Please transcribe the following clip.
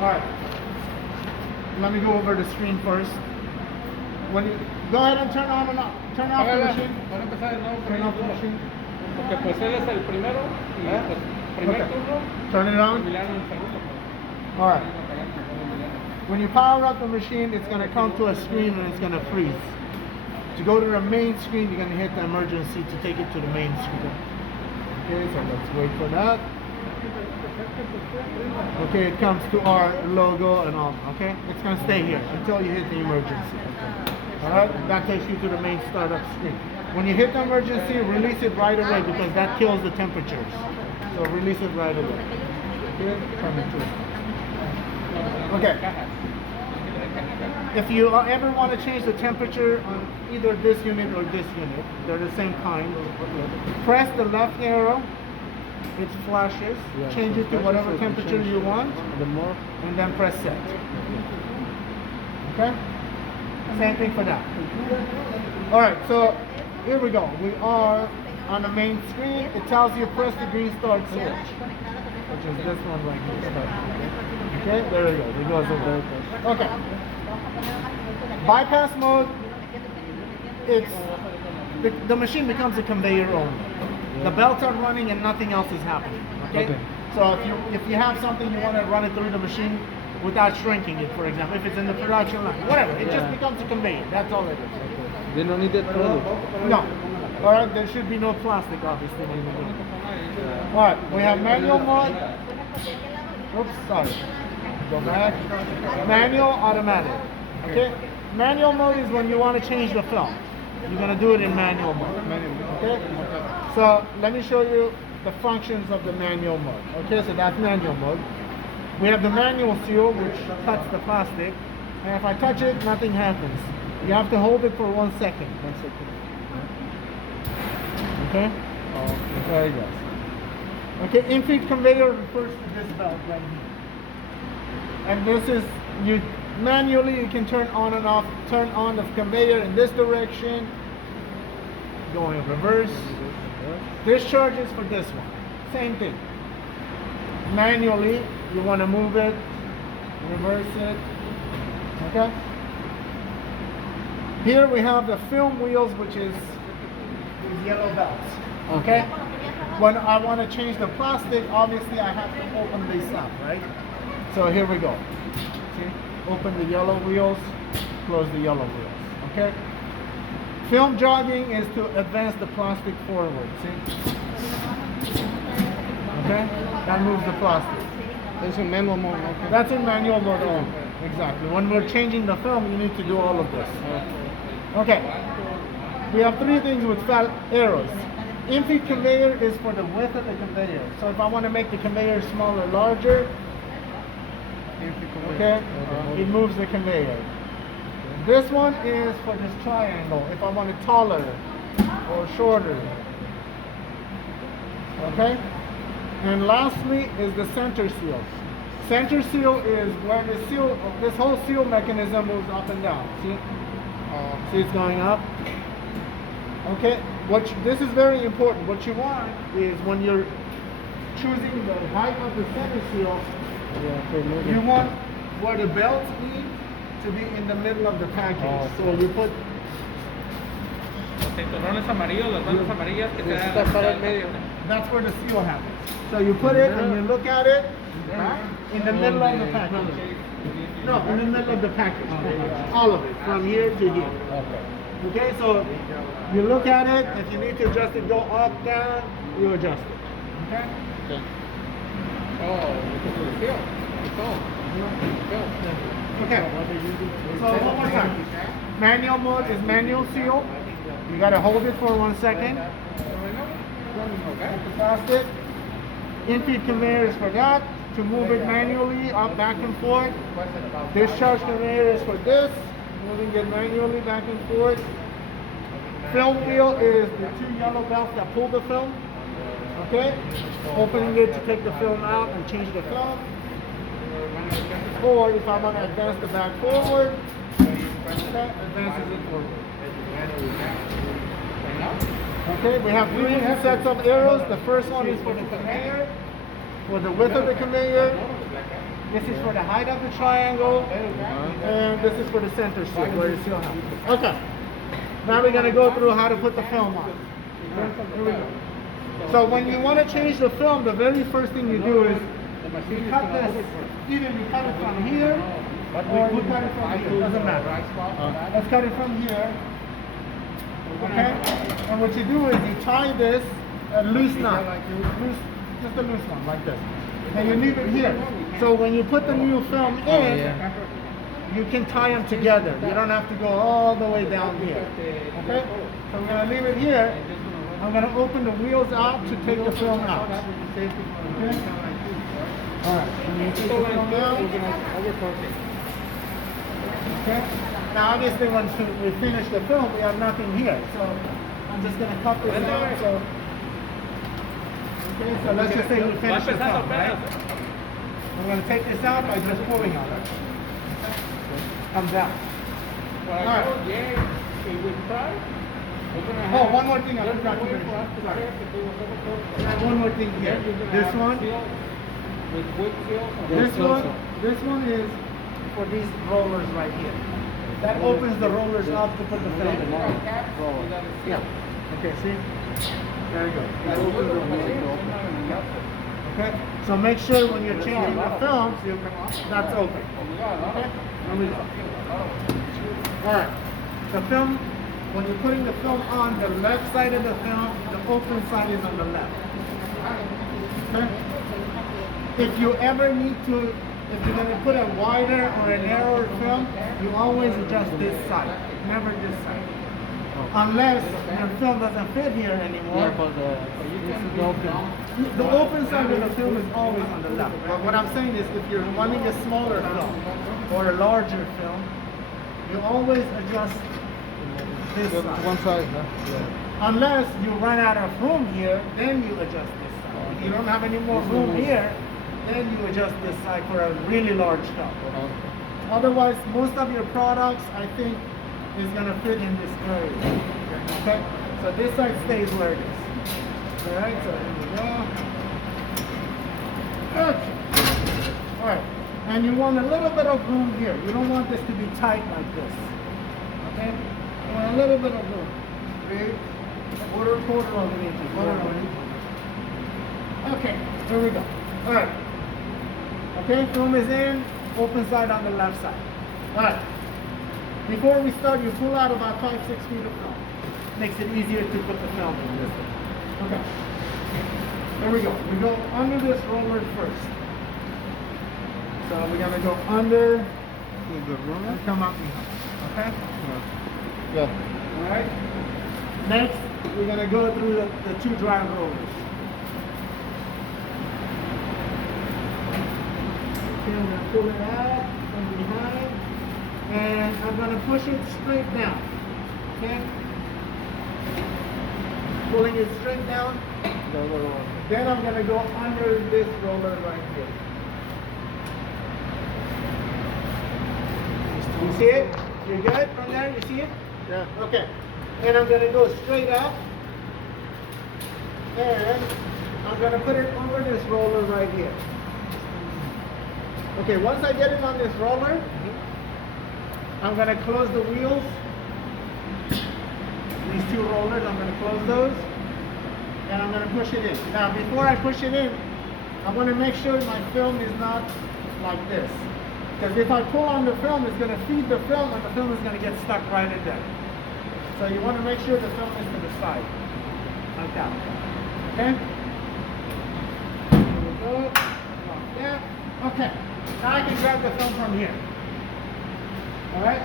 All right. Let me go over the screen first. When you go ahead and turn on and off, turn off the machine. Para empezar de nuevo, Turn off the machine. porque pues él es el primero y pues primer Okay. turno, Turn it on. Emiliano el segundo. All right. When you power up the machine, it's going to come to a screen and it's going to freeze. To go to the main screen, you're going to hit the emergency to take it to the main screen. Okay, so let's wait for that. Okay, it comes to our logo and all. Okay, it's going to stay here until you hit the emergency. All right, that takes you to the main startup screen. When you hit the emergency, release it right away because that kills the temperatures. So release it right away. Okay, turn it to. Okay. If you ever want to change the temperature on either this unit or this unit, they're the same kind. Press the left arrow, it flashes, Yeah, change so it to flashes, whatever so you can temperature change you want, The more. and then press set. Okay? Same thing for that. Alright, so here we go. We are on the main screen. It tells you press the green start switch, which is this one right here. Okay, there we go. It goes over. Okay. Bypass mode, it's the machine becomes a conveyor only. The belts are running and nothing else is happening. Okay? Okay. So if you have something you want to run it through the machine without shrinking it, for example, if it's in the production line, whatever, it just becomes a conveyor. That's all it is. They don't need that product. No. Alright, there should be no plastic obviously when you do it. Alright, we have manual mode. Oops, sorry. Go back. Manual, automatic. Okay? Manual mode is when you want to change the film. You're going to do it in manual mode. Okay? So let me show you the functions of the manual mode. Okay, so that's manual mode. We have the manual seal, which cuts the plastic. And if I touch it, nothing happens. You have to hold it for 1 second. 1 second. Okay? Oh, there you go. Okay, in-feed conveyor refers to this belt right here. And this is, you manually you can turn on and off, turn on the conveyor in this direction, going in reverse. This charge is for this one. Same thing. Manually, you want to move it, reverse it. Okay? Here we have the film wheels, which is these yellow belts. Okay? When I want to change the plastic, obviously I have to open this up, right? So here we go. See? Open the yellow wheels, close the yellow wheels. Okay? Film jogging is to advance the plastic forward. See? Okay? That moves the plastic. It's a manual mode. Okay. That's in manual mode only. Exactly. When we're changing the film, you need to do all of this. Okay. We have 3 things with fat arrows. In-feed conveyor is for the width of the conveyor. So if I want to make the conveyor smaller, larger, okay, it moves the conveyor. This one is for this triangle. If I want it taller or shorter. Okay? And lastly is the center seal. Center seal is where the seal, this whole seal mechanism moves up and down. See? See it's going up? Okay? This is very important. What you want is when you're choosing the height of the center seal, you want where the belts meet to be in the middle of the package. So you put Los cinturones amarillos, las bandas amarillas que te dan Está para el medio. that's where the seal happens. So you put it and you look at it in the middle of the package. No, in the middle of the package. All of it, from here to here. Okay, so you look at it. If you need to adjust it, go up, down, you adjust it. Okay? Oh, because of the seal. It's all. Okay. So one more time. Manual mode is manual seal. You gotta hold it for 1 second. Plastic. In-feed conveyor is for that, to move it manually up, back and forth. Discharge conveyor is for this, moving it manually back and forth. Film wheel is the 2 yellow belts that pull the film. Okay? Opening it to take the film out and change the film. Or if I want to advance the back forward, that advances it forward. Okay, we have 3 sets of arrows. The first one is for the conveyor, for the width of the conveyor. This is for the height of the triangle, and this is for the center seal where the seal happens. Okay. Now we're gonna go through how to put the film on. Here we go. So when you want to change the film, the very first thing you do is you cut this. Either you cut it from here, or you cut it from here. Doesn't matter. Let's cut it from here. Okay. And what you do is you tie this a loose knot, just a loose one like this, and you leave it here. So when you put the new film in, you can tie them together. You don't have to go all the way down here. Okay? So I'm going to leave it here. I'm going to open the wheels out to take the film out. Okay? Alright. So you take the film out. Okay? Now obviously once we finish the film, we have nothing here. So I'm just going to cut this out. So, okay, so let's just say we finish the film, right? I'm going to take this out by just pulling on it. Comes out. All right. Oh, one more thing I forgot to mention. Sorry. One more thing here. This one. This one is for these rollers right here. That opens the rollers up to put the film in. Yeah. Okay, see? There you go. That opens the rollers. Okay? So make sure when you're changing the film, that's open. Okay? Here we go. Alright. The film, when you're putting the film on, the left side of the film, the open side is on the left. Okay? If you ever need to, if you're going to put a wider or a narrower film, you always adjust this side, never this side. Unless your film doesn't fit here anymore. The open side of the film is always on the left. But what I'm saying is if you're wanting a smaller film or a larger film, you always adjust this side. One side, huh? Yeah. Unless you run out of room here, then you adjust this side. If you don't have any more room here, then you adjust this side for a really large film. Otherwise, most of your products, I think, is going to fit in this area. Okay? So this side stays where it is. Alright, so here we go. Okay. Alright. And you want a little bit of room here. You don't want this to be tight like this. Okay? You want a little bit of room. Quarter of an inch. Okay, here we go. Alright. Okay, film is in, open side on the left side. Alright. Before we start, you pull out about 5-6 feet of film. Makes it easier to put the film in this way. Okay. There we go. We go under this roller first. So we're going to go under and come up behind. Okay? Yeah. Alright? Next, we're going to go through the two drive rollers. Okay, I'm going to pull it out from behind. And I'm going to push it straight down. Okay? Pulling it straight down. Then I'm going to go under this roller right here. You see it? You're good from there? You see it? Yeah. Okay. And I'm going to go straight up. And I'm going to put it over this roller right here. Okay, once I get it on this roller, I'm going to close the wheels. These two rollers, I'm going to close those. And I'm going to push it in. Now, before I push it in, I want to make sure my film is not like this. Because if I pull on the film, it's going to feed the film and the film is going to get stuck right in there. So you want to make sure the film is to the side. Like that. Okay? There we go. Like that. Okay. Now I can grab the film from here. Alright?